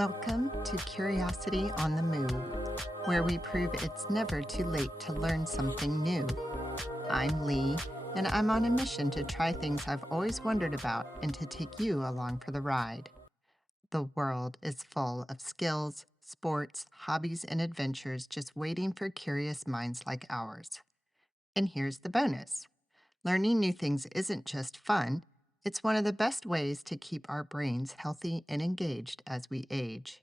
Welcome to Curiosity on the Move, where we prove it's never too late to learn something new. I'm Lee, and I'm on a mission to try things I've always wondered about and to take you along for the ride. The world is full of skills, sports, hobbies, and adventures just waiting for curious minds like ours. And here's the bonus. Learning new things isn't just fun, it's one of the best ways to keep our brains healthy and engaged as we age.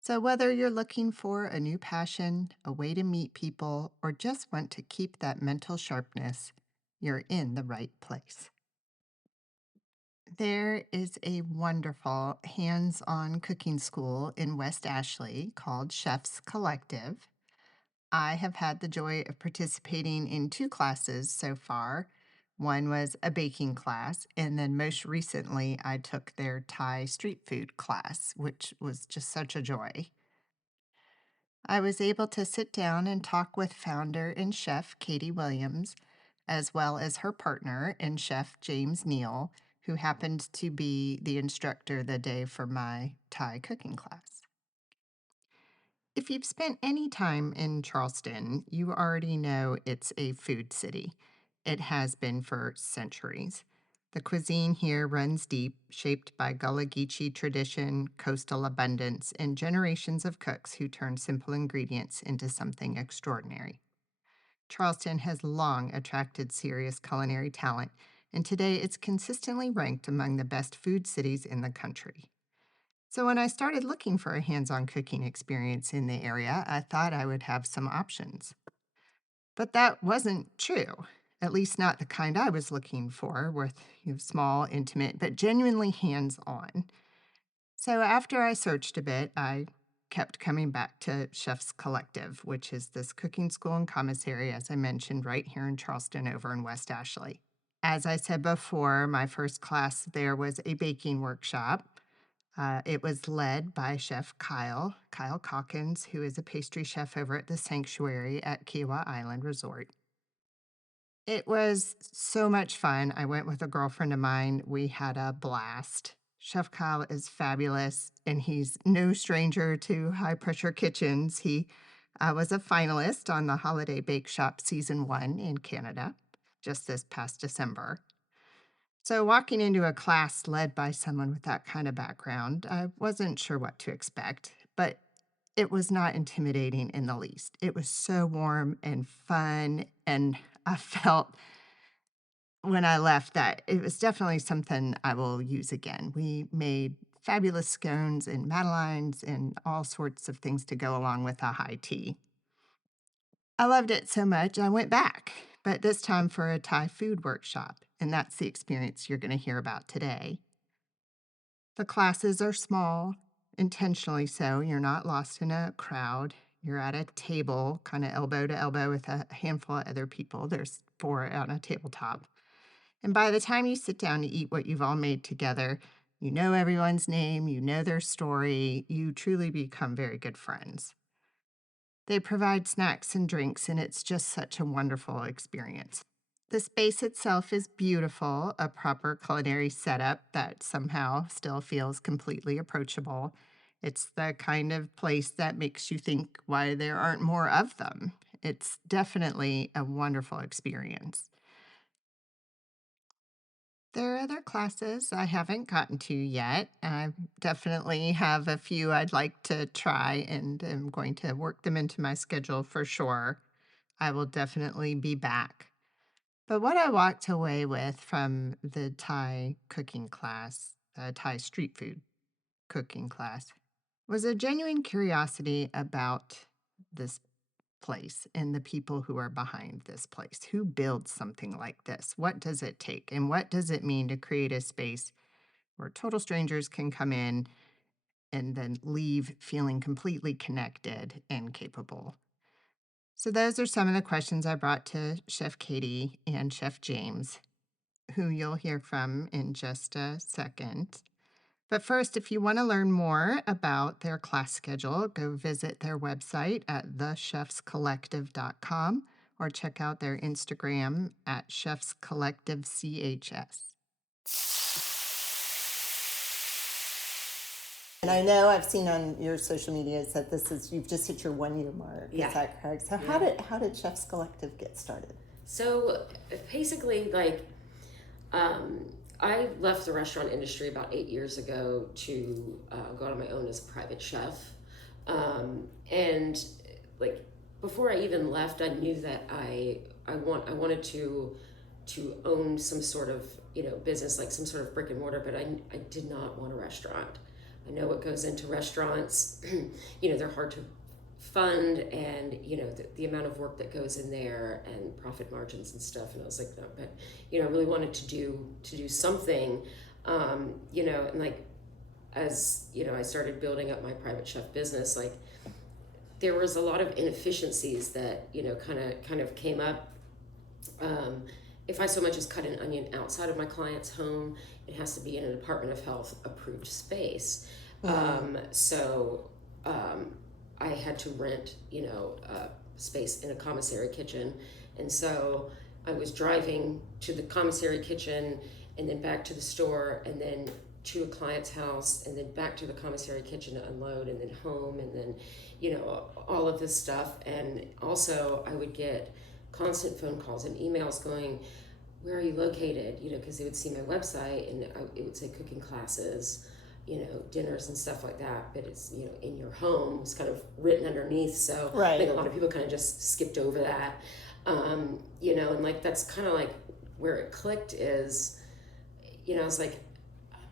So, whether you're looking for a new passion, a way to meet people, or just want to keep that mental sharpness, you're in the right place. There is a wonderful hands on cooking school in West Ashley called Chef's Collective. I have had the joy of participating in two classes so far. One was a baking class, and then most recently, I took their Thai street food class, which was just such a joy. I was able to sit down and talk with founder and chef Katie Williams, as well as her partner and chef James Neal, who happened to be the instructor the day for my Thai cooking class. If you've spent any time in Charleston, you already know it's a food city. It has been for centuries. The cuisine here runs deep, shaped by Gullah Geechee tradition, coastal abundance, and generations of cooks who turn simple ingredients into something extraordinary. Charleston has long attracted serious culinary talent, and today it's consistently ranked among the best food cities in the country. So when I started looking for a hands-on cooking experience in the area, I thought I would have some options. But that wasn't true, at least not the kind I was looking for, with small, intimate, but genuinely hands-on. So after I searched a bit, I kept coming back to Chef's Collective, which is this cooking school and commissary, as I mentioned, right here in Charleston over in West Ashley. As I said before, my first class there was a baking workshop. It was led by Chef Kyle Calkins, who is a pastry chef over at the Sanctuary at Kiawah Island Resort. It was so much fun. I went with a girlfriend of mine. We had a blast. Chef Kyle is fabulous, and he's no stranger to high pressure kitchens. He was a finalist on the Holiday Bake Shop Season 1 in Canada just this past December. So, walking into a class led by someone with that kind of background, I wasn't sure what to expect, but it was not intimidating in the least. It was so warm and fun, and I felt when I left that it was definitely something I will use again. We made fabulous scones and madeleines and all sorts of things to go along with a high tea. I loved it so much, I went back, but this time for a Thai food workshop, and that's the experience you're going to hear about today. The classes are small, intentionally so. You're not lost in a crowd. You're at a table, kind of elbow to elbow with a handful of other people. There's four on a tabletop. And by the time you sit down to eat what you've all made together, you know everyone's name, you know their story, you truly become very good friends. They provide snacks and drinks, and it's just such a wonderful experience. The space itself is beautiful, a proper culinary setup that somehow still feels completely approachable. It's the kind of place that makes you think why there aren't more of them. It's definitely a wonderful experience. There are other classes I haven't gotten to yet. I definitely have a few I'd like to try and am going to work them into my schedule for sure. I will definitely be back. But what I walked away with from the Thai cooking class, Thai street food cooking class, was a genuine curiosity about this place and the people who are behind this place. Who builds something like this? What does it take? And what does it mean to create a space where total strangers can come in and then leave feeling completely connected and capable? So, those are some of the questions I brought to Chef Katie and Chef James, who you'll hear from in just a second. But first, if you want to learn more about their class schedule, go visit their website at thechefscollective.com or check out their Instagram at chefscollectivechs. And I know I've seen on your social media that you've just hit your 1 year mark. Yeah. Is that correct? So how did Chefs Collective get started? So basically, I left the restaurant industry about 8 years ago to go on my own as a private chef. And before I even left, I knew that I wanted to own some sort of business, like some sort of brick and mortar, but I did not want a restaurant. I know what goes into restaurants. They're hard to fund, and the amount of work that goes in there and profit margins and stuff. And I was like, no, but I really wanted to do something, and as I started building up my private chef business, there was a lot of inefficiencies that kind of came up. If I so much as cut an onion outside of my client's home, it has to be in a Department of Health approved space. So I had to rent, a space in a commissary kitchen. And so I was driving to the commissary kitchen and then back to the store and then to a client's house and then back to the commissary kitchen to unload and then home and then, all of this stuff. And also I would get constant phone calls and emails going, where are you located? Because they would see my website and it would say cooking classes, dinners and stuff like that, but it's, in your home. It's kind of written underneath. So right. I think a lot of people kind of just skipped over that. And that's kind of where it clicked is, I was like,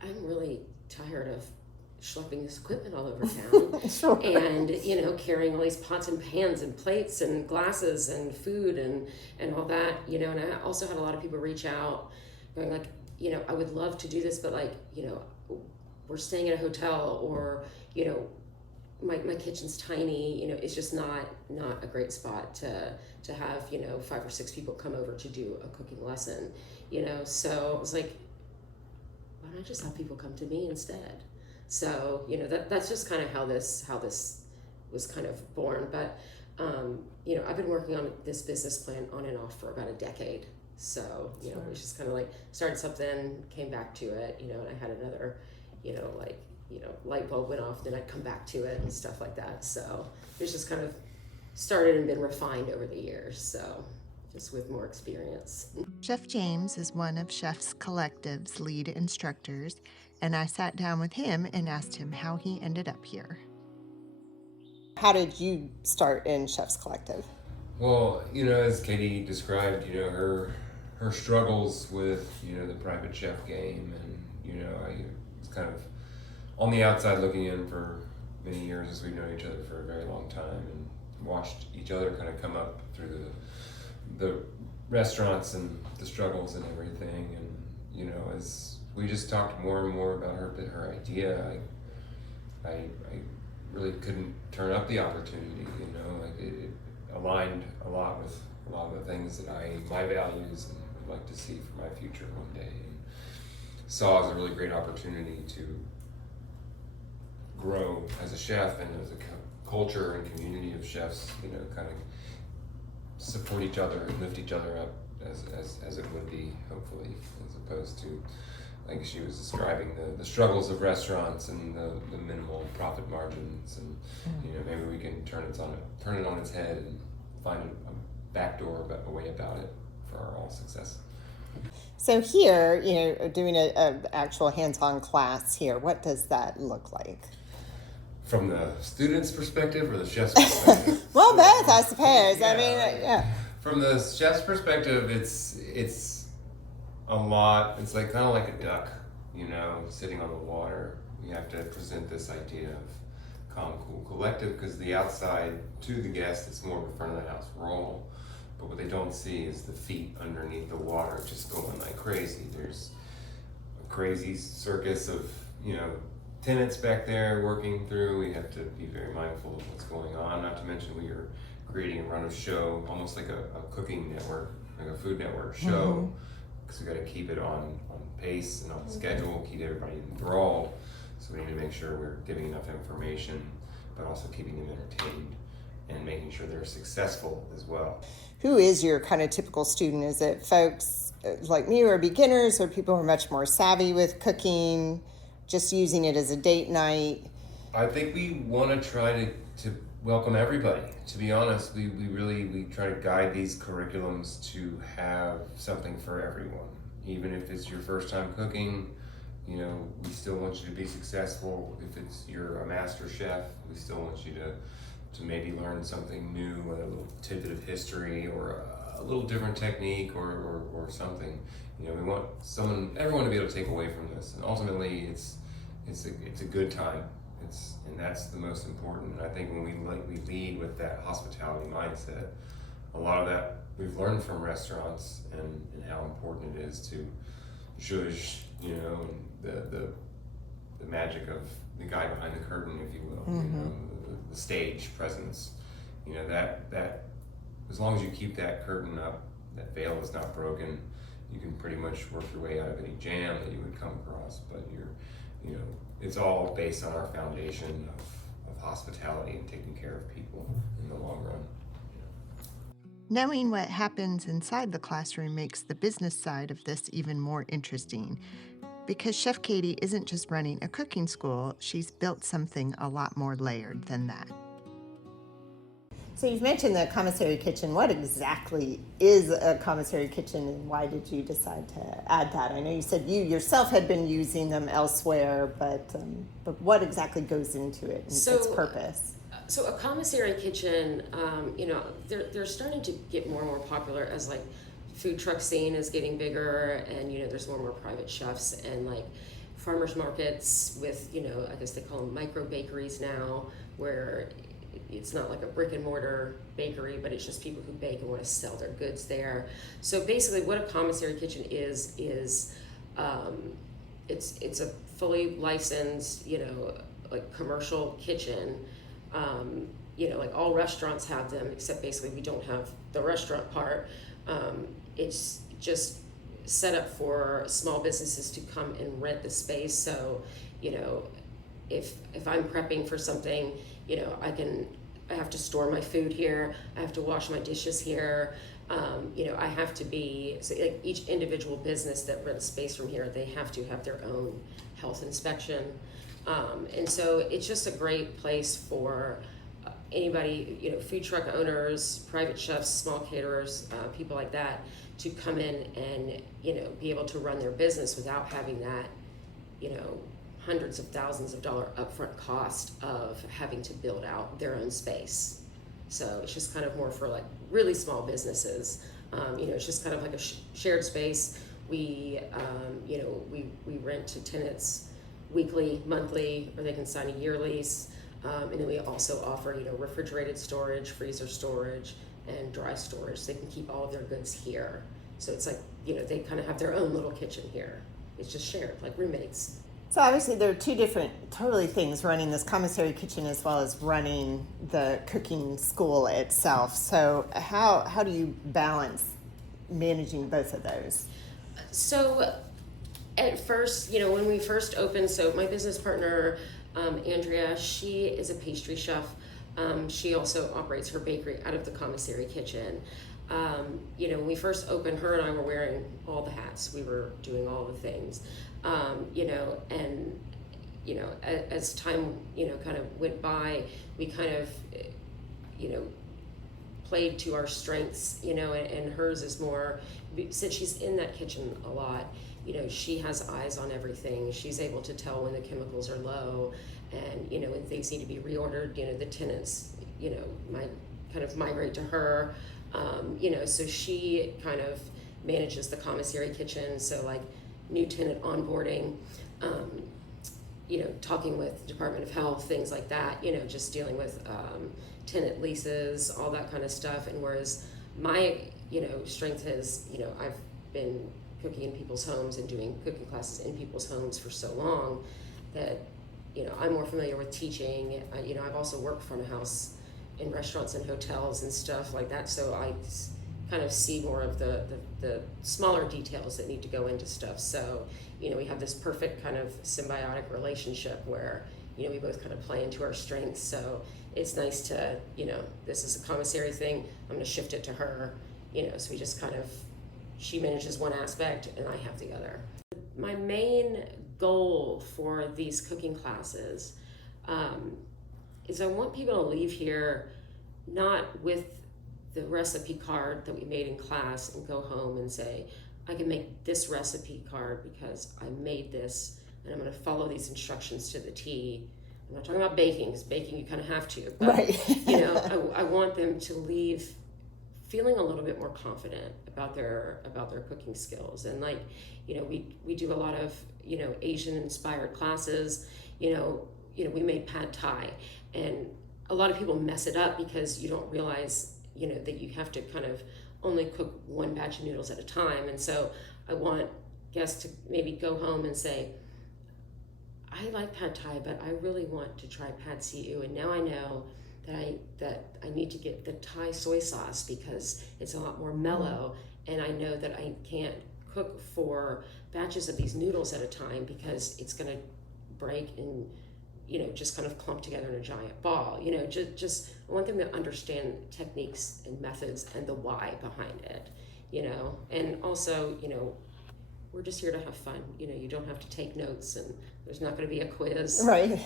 I'm really tired of schlepping this equipment all over town. Sure. And, carrying all these pots and pans and plates and glasses and food and all that, and I also had a lot of people reach out going I would love to do this, but we're staying at a hotel or, my kitchen's tiny, it's just not a great spot to have, 5 or 6 people come over to do a cooking lesson, so I was like, why don't I just have people come to me instead? So, that's just kind of how this was kind of born. But, I've been working on this business plan on and off for about a decade. So, sure. It was just kind of started something, came back to it, and I had another, light bulb went off, then I'd come back to it and stuff like that. So it was just kind of started and been refined over the years. So just with more experience. Chef James is one of Chefs Collective's lead instructors, and I sat down with him and asked him how he ended up here. How did you start in Chefs Collective? Well, as Katie described, her struggles with, the private chef game, and, I was kind of on the outside looking in for many years as we've known each other for a very long time and watched each other kind of come up through the restaurants and the struggles and everything. And, as we just talked more and more about her idea, I really couldn't turn up the opportunity, it aligned a lot with a lot of the things that my values and would like to see for my future one day, and saw as a really great opportunity to grow as a chef and as a culture and community of chefs, kind of support each other and lift each other up as it would be, hopefully, as opposed to, like she was describing, the struggles of restaurants and the minimal profit margins, and maybe we can turn it on its head and find a backdoor a way about it for our all success. So here, doing an actual hands-on class here, what does that look like? From the student's perspective or the chef's perspective? Well, both, I suppose. Yeah, I mean, yeah. From the chef's perspective, it's a lot. It's kind of like a duck, sitting on the water. You have to present this idea of calm, cool, collective, because the outside to the guest, it's more of a front of the house role. But what they don't see is the feet underneath the water just going like crazy. There's a crazy circus of, tenants back there working through. We have to be very mindful of what's going on. Not to mention we are creating a run of show, almost like a cooking network, like a food network show, because we got to keep it on pace and on schedule, keep everybody enthralled. So we need to make sure we're giving enough information, but also keeping them entertained and making sure they're successful as well. Who is your kind of typical student? Is it folks like me who are beginners, or people who are much more savvy with cooking, just using it as a date night? I think we want to try to welcome everybody. To be honest, we try to guide these curriculums to have something for everyone. Even if it's your first time cooking, you know, we still want you to be successful. If it's you're a master chef, we still want you to maybe learn something new, a little tidbit of history or a little different technique or something. You know, we want everyone to be able to take away from this. And ultimately, it's a good time. And that's the most important. And I think when we lead with that hospitality mindset, a lot of that we've learned from restaurants and how important it is to zhuzh, you know, and the magic of the guy behind the curtain, if you will, you know, the stage presence. You know, that as long as you keep that curtain up, that veil is not broken, you can pretty much work your way out of any jam that you would come across. But you know, it's all based on our foundation of hospitality and taking care of people in the long run. Knowing what happens inside the classroom makes the business side of this even more interesting. Because Chef Katie isn't just running a cooking school, she's built something a lot more layered than that. So you've mentioned the commissary kitchen. What exactly is a commissary kitchen, and why did you decide to add that? I know you said you yourself had been using them elsewhere, but what exactly goes into it and its purpose? So a commissary kitchen, you know, they're starting to get more and more popular as like food truck scene is getting bigger, and you know, there's more and more private chefs and like farmers markets with, you know, I guess they call them micro bakeries now, where it's not like a brick and mortar bakery, but it's just people who bake and want to sell their goods there. So basically what a commissary kitchen is it's a fully licensed, you know, like commercial kitchen. You know, like all restaurants have them, except basically we don't have the restaurant part. It's just set up for small businesses to come and rent the space. So, you know, if I'm prepping for something, you know, I have to store my food here, I have to wash my dishes here, you know, I have to be, so like each individual business that rents space from here, they have to have their own health inspection. And so it's just a great place for anybody, you know, food truck owners, private chefs, small caterers, people like that, to come in and, you know, be able to run their business without having that, you know, hundreds of thousands of dollar upfront cost of having to build out their own space. So it's just kind of more for like really small businesses. You know, it's just kind of like a shared space. We, you know, we rent to tenants weekly, monthly, or they can sign a year lease. And then we also offer, you know, refrigerated storage, freezer storage, and dry storage. So they can keep all of their goods here. So it's like, you know, they kind of have their own little kitchen here. It's just shared, like roommates. So obviously there are two different totally things, running this commissary kitchen as well as running the cooking school itself. So how do you balance managing both of those? So at first, you know, when we first opened, so my business partner, Andrea, she is a pastry chef. She also operates her bakery out of the commissary kitchen. You know, when we first opened, her and I were wearing all the hats. We were doing all the things. You know, and, you know, as time, you know, kind of went by, we kind of, you know, played to our strengths, you know, and hers is more, since she's in that kitchen a lot, you know, she has eyes on everything. She's able to tell when the chemicals are low and, you know, when things need to be reordered, you know, the tenants, you know, might kind of migrate to her. You know, so she kind of manages the commissary kitchen. So like new tenant onboarding, you know, talking with Department of Health, things like that, you know, just dealing with tenant leases, all that kind of stuff. And whereas my, you know, strength is, you know, I've been cooking in people's homes and doing cooking classes in people's homes for so long that, you know, I'm more familiar with teaching. You know, I've also worked front of house in restaurants and hotels and stuff like that, so I kind of see more of the smaller details that need to go into stuff. So, you know, we have this perfect kind of symbiotic relationship where, you know, we both kind of play into our strengths. So it's nice to, you know, this is a commissary thing, I'm going to shift it to her, you know, so we just kind of, she manages one aspect and I have the other. My main goal for these cooking classes is I want people to leave here not with the recipe card that we made in class and go home and say, I can make this recipe card because I made this and I'm going to follow these instructions to the T. I'm not talking about baking, because baking you kind of have to, but Right. I want them to leave feeling a little bit more confident about their cooking skills. And like, we do a lot of Asian inspired classes. We made pad thai, and a lot of people mess it up because you don't realize that you have to kind of only cook one batch of noodles at a time. And so I want guests to maybe go home and say, I like pad thai, but I really want to try pad see ew, and now I know that I need to get the Thai soy sauce because it's a lot more mellow, and I know that I can't cook 4 batches of these noodles at a time because it's going to break and just kind of clump together in a giant ball. Just I want them to understand techniques and methods and the why behind it. And also we're just here to have fun. You don't have to take notes, and there's not going to be a quiz. Right.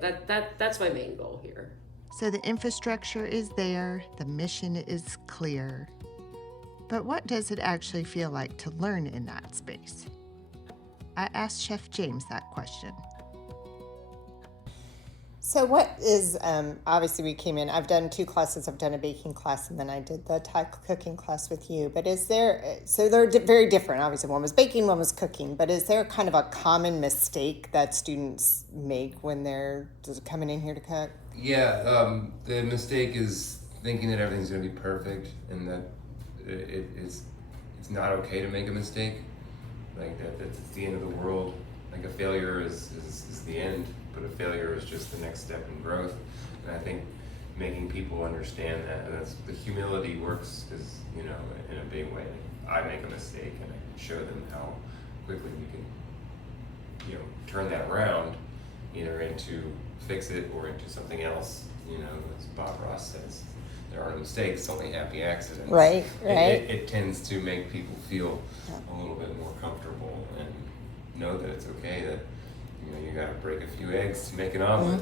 But that's my main goal here. So the infrastructure is there, the mission is clear. But what does it actually feel like to learn in that space? I asked Chef James that question. So what is, obviously we came in, I've done 2 classes, I've done a baking class, and then I did the Thai cooking class with you, but so they're very different, obviously one was baking, one was cooking, but is there kind of a common mistake that students make when they're just coming in here to cook? Yeah, the mistake is thinking that everything's going to be perfect, and that it's not okay to make a mistake. Like that's the end of the world. Like a failure is the end, but a failure is just the next step in growth. And I think making people understand that's the humility works, because in a big way. I make a mistake and I can show them how quickly we can turn that around, either into fix it or into something else. As Bob Ross says, there are no mistakes, only happy accidents. Right. It tends to make people feel a little bit more comfortable and know that it's okay that you got to break a few eggs to make an omelet.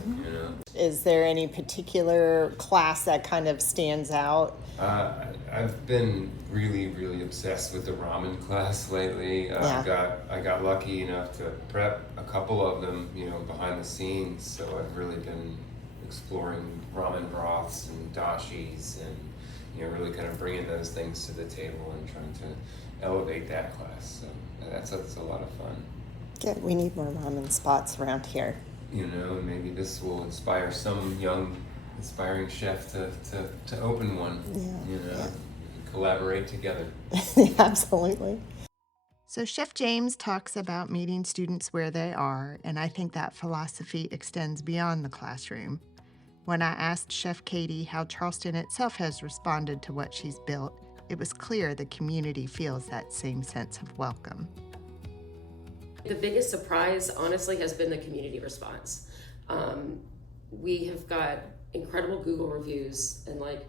Is there any particular class that kind of stands out? I've been really, really obsessed with the ramen class lately. I got lucky enough to prep a couple of them, behind the scenes. So I've really been exploring ramen broths and dashis, and really kind of bringing those things to the table and trying to elevate that class. So that's a lot of fun. Good. We need more ramen spots around here. Maybe this will inspire some young, aspiring chef to open one. Collaborate together. Absolutely. So Chef James talks about meeting students where they are, and I think that philosophy extends beyond the classroom. When I asked Chef Katie how Charleston itself has responded to what she's built, it was clear the community feels that same sense of welcome. The biggest surprise, honestly, has been the community response. We have got incredible Google reviews, and like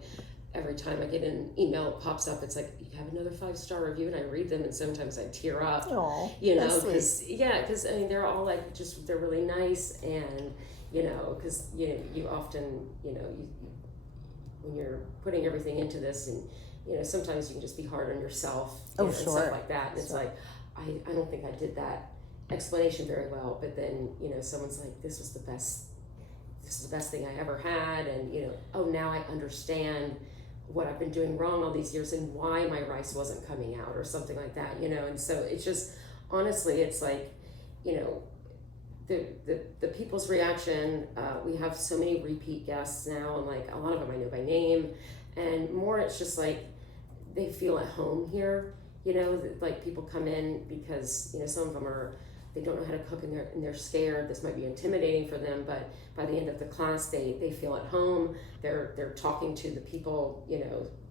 every time I get an email, it pops up. It's like, you have another 5-star review, and I read them, and sometimes I tear up. Oh, because I mean, they're all like they're really nice, and because you often when you're putting everything into this, and sometimes you can just be hard on yourself, and stuff like that. And it's like, I don't think I did that explanation very well, but then someone's like, this is the best thing I ever had, and now I understand what I've been doing wrong all these years and why my rice wasn't coming out, or something like that. And so it's just, honestly, it's like the people's reaction. We have so many repeat guests now, and like a lot of them I know by name, and more it's just like they feel at home here. Like people come in because some of them they don't know how to cook, and they're scared. This might be intimidating for them, but by the end of the class, they feel at home. They're talking to the people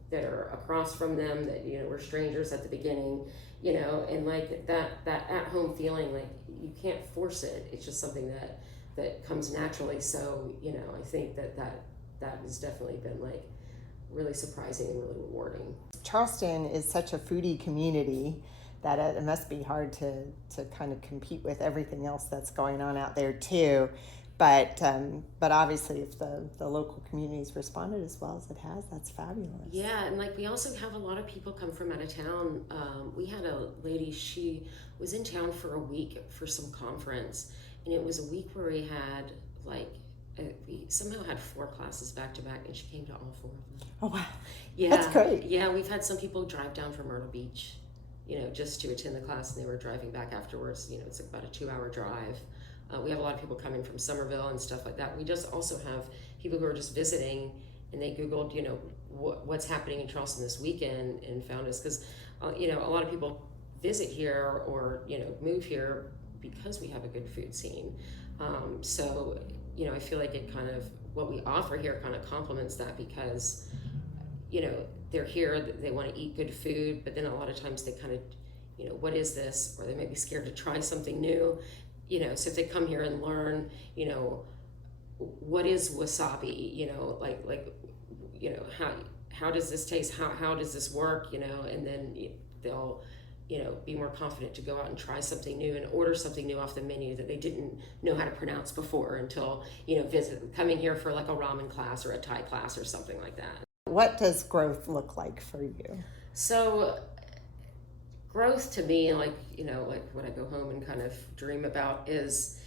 that are across from them that were strangers at the beginning, and like that at home feeling, like you can't force it. It's just something that comes naturally. So I think that has definitely been like really surprising and really rewarding. Charleston is such a foodie community that it must be hard to kind of compete with everything else that's going on out there too. But obviously, if the local community's responded as well as it has, that's fabulous. Yeah, and like we also have a lot of people come from out of town. We had a lady, she was in town for a week for some conference, and it was a week where we had we somehow had 4 classes back to back, and she came to all 4 of them. Oh wow, Yeah, that's great. Yeah, we've had some people drive down from Myrtle Beach, just to attend the class, and they were driving back afterwards. It's about a 2-hour drive. We have a lot of people coming from Somerville and stuff like that. We just also have people who are just visiting, and they Googled, what's happening in Charleston this weekend, and found us because, a lot of people visit here or, move here because we have a good food scene. So, I feel like it kind of, what we offer here kind of complements that because, they're here, they want to eat good food, but then a lot of times they kind of, what is this? Or they may be scared to try something new. So if they come here and learn, what is wasabi, how does this taste? How does this work? And then they'll, be more confident to go out and try something new and order something new off the menu that they didn't know how to pronounce before until, coming here for like a ramen class or a Thai class or something like that. What does growth look like for you? So growth to me, like what I go home and kind of dream about is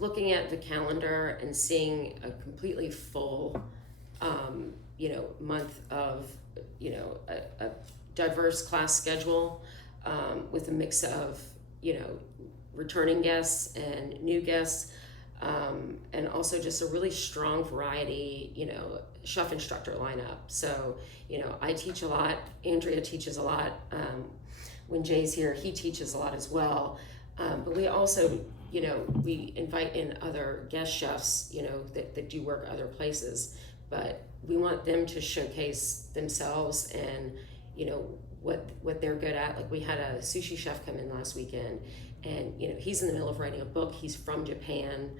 looking at the calendar and seeing a completely full, month of, a diverse class schedule with a mix of, returning guests and new guests, and also just a really strong variety, chef instructor lineup. So, I teach a lot, Andrea teaches a lot. When Jay's here, he teaches a lot as well. But we also, we invite in other guest chefs, that do work other places. But we want them to showcase themselves and, what they're good at. Like we had a sushi chef come in last weekend, and, he's in the middle of writing a book. He's from Japan.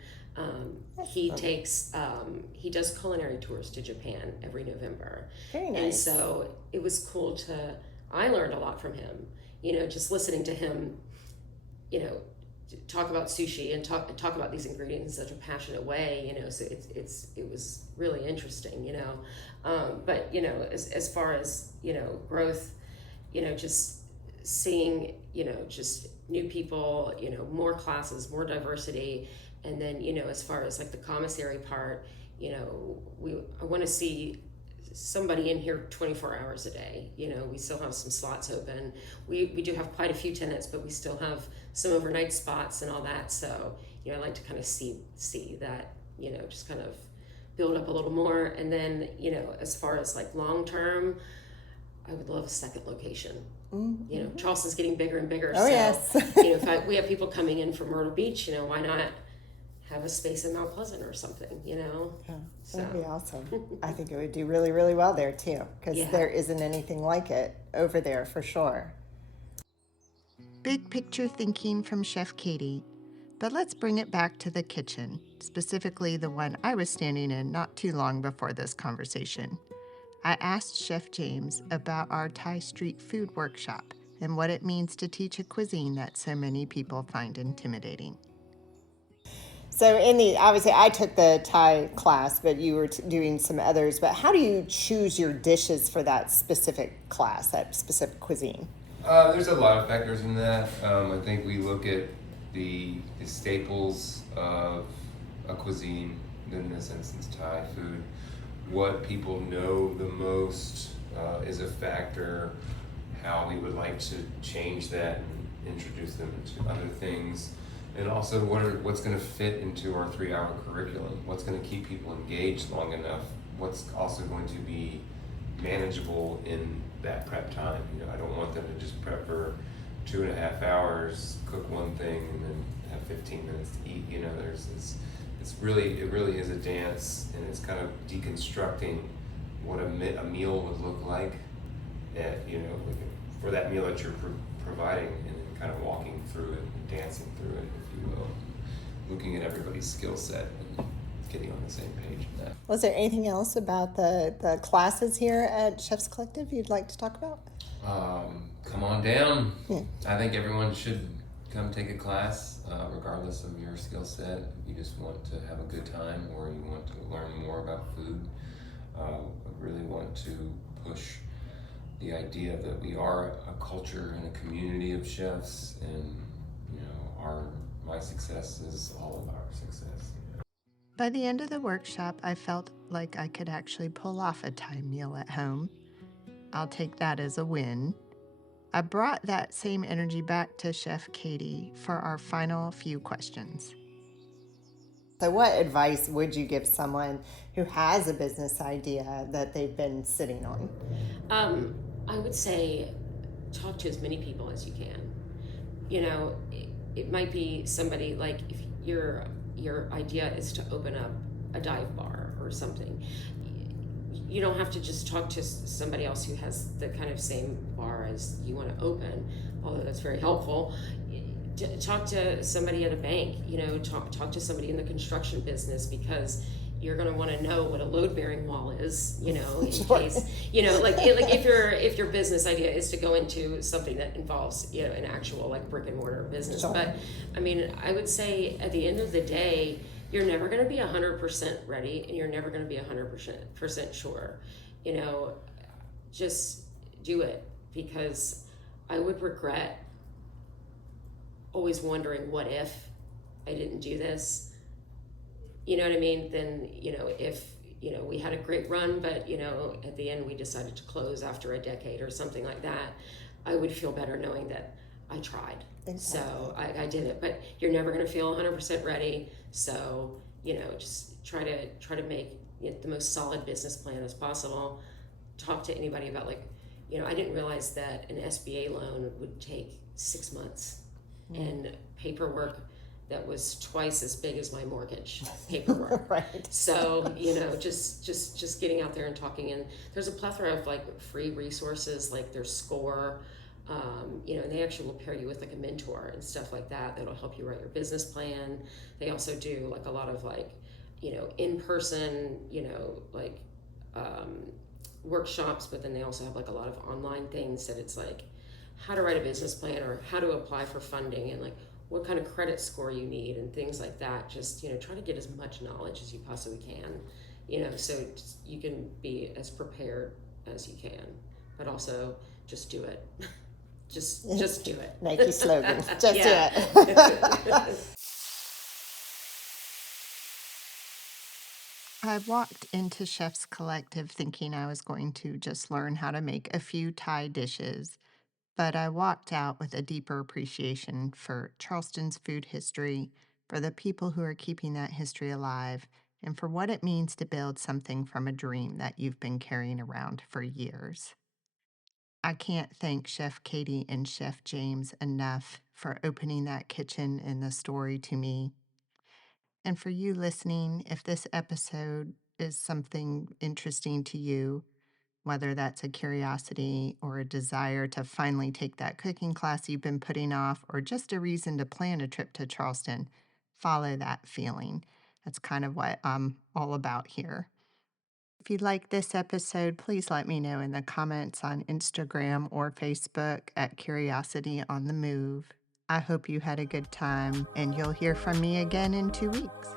He does culinary tours to Japan every November. Very nice. And so it was cool I learned a lot from him. Just listening to him, talk about sushi and talk about these ingredients in such a passionate way, so it was really interesting, but as far as growth, just seeing just new people, more classes, more diversity, and then as far as like the commissary part, I want to see somebody in here 24 hours a day. We still have some slots open. We do have quite a few tenants, but we still have some overnight spots and all that. So, I like to kind of see that, just kind of build up a little more. And then, as far as like long-term, I would love a second location. Mm-hmm. Charleston's getting bigger and bigger. Oh, so, yes. If we have people coming in from Myrtle Beach, why not have a space in Mount Pleasant or something, Yeah, that'd be awesome. I think it would do really, really well there too, because there isn't anything like it over there for sure. Big picture thinking from Chef Katie, but let's bring it back to the kitchen, specifically the one I was standing in not too long before this conversation. I asked Chef James about our Thai street food workshop and what it means to teach a cuisine that so many people find intimidating. So obviously I took the Thai class, but you were doing some others, but how do you choose your dishes for that specific class, that specific cuisine? There's a lot of factors in that. I think we look at the staples of a cuisine, in this instance Thai food. What people know the most is a factor. How we would like to change that and introduce them into other things. And also, what's going to fit into our 3-hour curriculum? What's going to keep people engaged long enough? What's also going to be manageable in that prep time? I don't want them to just prep for 2.5 hours, cook one thing, and then have 15 minutes to eat. It really is a dance, and it's kind of deconstructing what a meal would look like. For that meal that you're providing, and then kind of walking through it and dancing through it, if you will, looking at everybody's skill set and getting on the same page in that. Was there anything else about the classes here at Chef's Collective you'd like to talk about? come on down. Yeah. I think everyone should come take a class, regardless of your skill set. If you just want to have a good time or you want to learn more about food, I really want to push the idea that we are a culture and a community of chefs, and my success is all of our success. By the end of the workshop, I felt like I could actually pull off a Thai meal at home. I'll take that as a win. I brought that same energy back to Chef Katie for our final few questions. So, what advice would you give someone who has a business idea that they've been sitting on? I would say talk to as many people as you can. It might be somebody like if your idea is to open up a dive bar or something. You don't have to just talk to somebody else who has the kind of same bar as you want to open, although that's very helpful. Talk to somebody at a bank, talk to somebody in the construction business, because you're going to want to know what a load bearing wall is, in Sure. case, like if your business idea is to go into something that involves, an actual like brick and mortar business. Sure. But I mean, I would say at the end of the day, you're never going to be 100% ready, and you're never going to be 100% sure. Just do it, because I would regret always wondering what if I didn't do this. You know what I mean? Then, if, we had a great run, but, at the end we decided to close after a decade or something like that, I would feel better knowing that I tried. Exactly. So I did it, but you're never going to feel 100% ready. So, just try to make the most solid business plan as possible. Talk to anybody about I didn't realize that an SBA loan would take 6 months and paperwork that was twice as big as my mortgage paperwork. Right. So, just getting out there and talking. And there's a plethora of free resources, like there's SCORE, and they actually will pair you with a mentor and stuff like that that'll help you write your business plan. They also do a lot of in person, workshops, but then they also have a lot of online things that it's how to write a business plan or how to apply for funding and what kind of credit score you need and things like that. Just try to get as much knowledge as you possibly can, so you can be as prepared as you can, but also just do it. just do it. Nike slogan. Just Yeah. do it. I walked into Chef's Collective thinking I was going to just learn how to make a few Thai dishes, but I walked out with a deeper appreciation for Charleston's food history, for the people who are keeping that history alive, and for what it means to build something from a dream that you've been carrying around for years. I can't thank Chef Katie and Chef James enough for opening that kitchen and the story to me. And for you listening, if this episode is something interesting to you, whether that's a curiosity or a desire to finally take that cooking class you've been putting off, or just a reason to plan a trip to Charleston, follow that feeling. That's kind of what I'm all about here. If you like this episode, please let me know in the comments on Instagram or Facebook at Curiosity on the Move. I hope you had a good time, and you'll hear from me again in 2 weeks.